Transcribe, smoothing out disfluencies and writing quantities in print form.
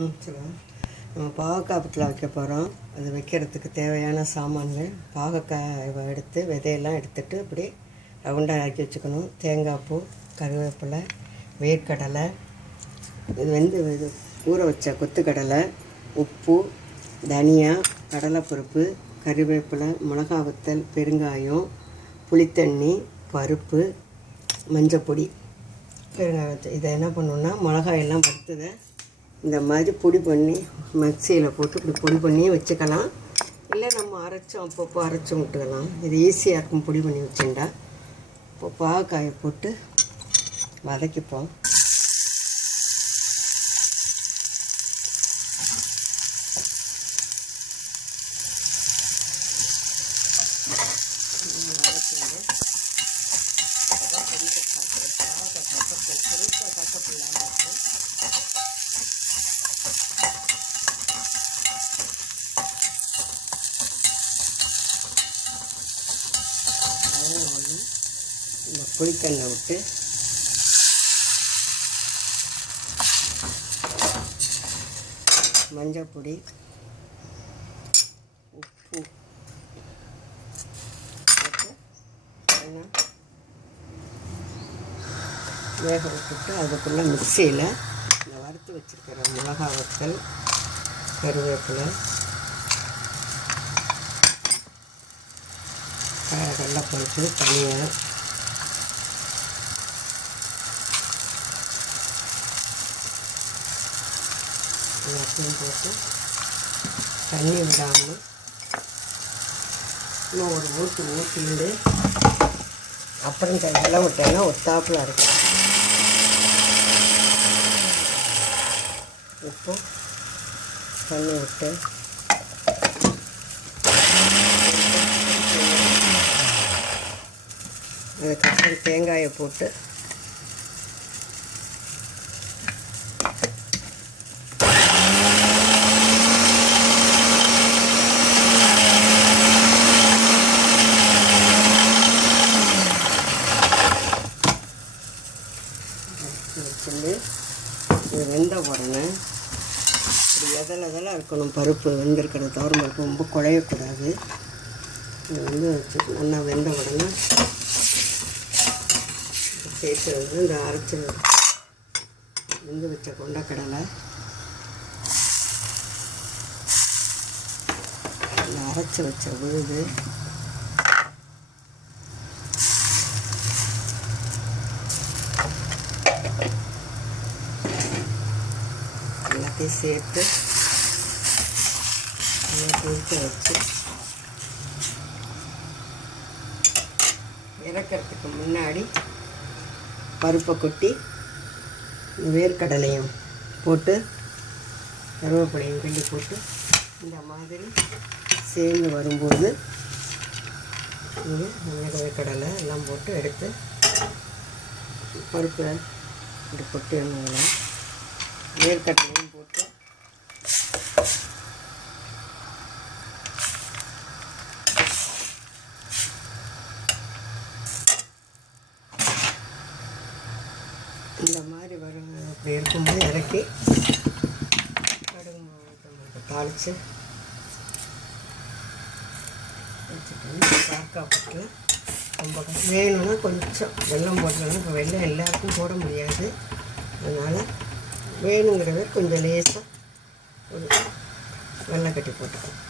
சொல்லுங்கள். நம்ம பாகக்காய் பத்தில் வைக்க போகிறோம். அது வைக்கிறதுக்கு தேவையான சாமான்கள்: பாகக்காய் எடுத்து விதையெல்லாம் எடுத்துகிட்டு இப்படி ரவுண்டாக ஆக்கி வச்சுக்கணும். தேங்காய் பூ, கருவேப்பிலை, வேர்க்கடலை, இது ஊற வச்ச கொத்துக்கடலை, உப்பு, தனியா, கடலைப்பருப்பு, கருவேப்பிலை, மிளகா வத்தல், பெருங்காயம், புளித்தண்ணி, பருப்பு, மஞ்சப்பொடி, பெருங்காயத்தை. இதை என்ன பண்ணணுன்னா மிளகாயெல்லாம் வறுத்ததை இந்த மாதிரி பொடி பண்ணி மிக்சியில் போட்டு இப்படி பொடி பண்ணி வச்சுக்கலாம். இல்லை நம்ம அரைச்சோம் அப்பப்போ அரைச்சும் விட்டுக்கலாம். இது ஈஸியாக இருக்கும் பொடி பண்ணி வச்சுட்டா. இப்போ பாகக்காயை போட்டு வதக்கிப்போம். இந்த புளித்தண்ணை விட்டு மஞ்சப்பொடி, உப்பு போட்டு வேக விட்டுட்டு அதுக்குள்ளே மிக்சியில் இந்த வறுத்து வச்சுருக்கிற மிளகா வத்தல், கருவேப்பிலை, கடலைப்பருப்பு, தனியாக எல்லாத்தையும் போட்டு தண்ணி விடாமல் இன்னும் ஒரு ஊற்றிட்டு அப்புறம் வெள்ளம் விட்டேன்னா ஒத்தாப்பில் இருக்கும். உப்பு தண்ணி விட்டு அதுக்கப்புறம் தேங்காயை போட்டு வச்சுட்டு இது வெந்த உடனே இப்படி எதெல்லாம் இருக்கணும். பருப்பு வெந்திருக்கிற துவரம் பருப்பு ரொம்ப குழையக்கூடாது. இது நல்லா வெந்த உடனே சேர்த்து இந்த அரைச்சி வெந்து வச்ச கொண்டக்கடலை, இந்த அரைச்சி வச்ச விழுது, எல்லாத்தையும் சேர்த்து கொதிக்க வச்சு இறக்கிறதுக்கு முன்னாடி பருப்பை கொட்டி வேர்க்கடலையும் போட்டு கருவேப்பிலையும் கிள்ளி போட்டு இந்த மாதிரி சேர்ந்து வரும்போது வேர்க்கடலை எல்லாம் போட்டு எடுத்து பருப்பை இப்படி கொட்டி வந்ததில் வேர்க்கடலையும் போட்டு இந்த மாதிரி வரும். அப்படி இருக்கும்போது இறக்கி கடுகு தாளித்து வச்சுட்டு பாகக்காய் போட்டு ரொம்ப வேணும்னா கொஞ்சம் வெல்லம் போட்டுக்கலாம். இப்போ வெல்லம் எல்லாருக்கும் போட முடியாது. அதனால் வேணுங்கிறத கொஞ்சம் லேசாக ஒரு வெல்லம் கட்டி போட்டுக்கலாம்.